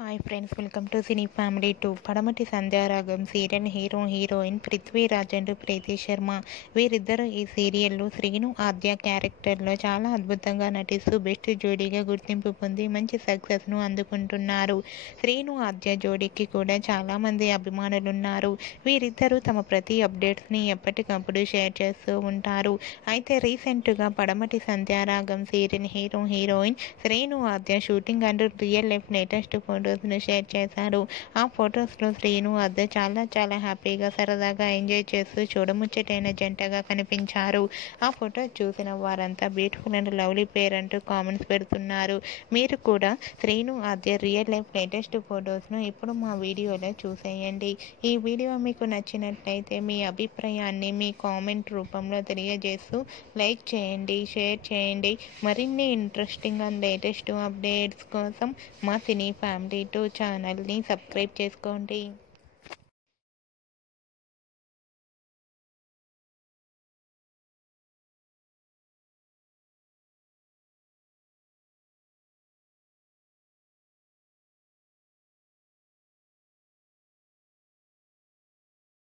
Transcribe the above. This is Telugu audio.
Hi friends, welcome to cine family 2. Padamati Sandhyaragam serial hero heroine Prithviraj and Preethi Sharma. వీరిద్దరూ ఈ సీరియల్లో శ్రీను ఆద్య క్యారెక్టర్లో చాలా అద్భుతంగా నటిస్తూ బెస్ట్ జోడీగా గుర్తింపు పొంది మంచి సక్సెస్ను అందుకుంటున్నారు. శ్రీను ఆద్య జోడీకి కూడా చాలామంది అభిమానులున్నారు. వీరిద్దరూ తమ ప్రతి అప్డేట్స్ని ఎప్పటికప్పుడు షేర్ చేస్తూ ఉంటారు. అయితే రీసెంట్గా Padamati Sandhyaragam serial hero heroine Sreenu Aadya shooting and real life latest ఫొటోస్ను షేర్ చేశారు. ఆ ఫొటోస్లో శ్రీను ఆద్య చాలా హ్యాపీగా సరదాగా ఎంజాయ్ చేస్తూ చూడముచ్చటైన జంటగా కనిపించారు. ఆ ఫొటో చూసిన వారంతా బ్యూటిఫుల్ అండ్ లవ్లీ పేర్ అంటూ కామెంట్స్ పెడుతున్నారు. మీరు కూడా శ్రీను ఆద్య రియల్ లైఫ్ లేటెస్ట్ ఫొటోస్ను ఇప్పుడు మా వీడియోలో చూసేయండి. ఈ వీడియో మీకు నచ్చినట్లయితే మీ అభిప్రాయాన్ని మీ కామెంట్ రూపంలో తెలియజేస్తూ లైక్ చేయండి, షేర్ చేయండి. మరిన్ని ఇంట్రెస్టింగ్ అండ్ లేటెస్ట్ అప్డేట్స్ కోసం మా సినీ ఫ్యామిలీ 2 ఛానల్ని సబ్స్క్రైబ్ చేసుకోండి.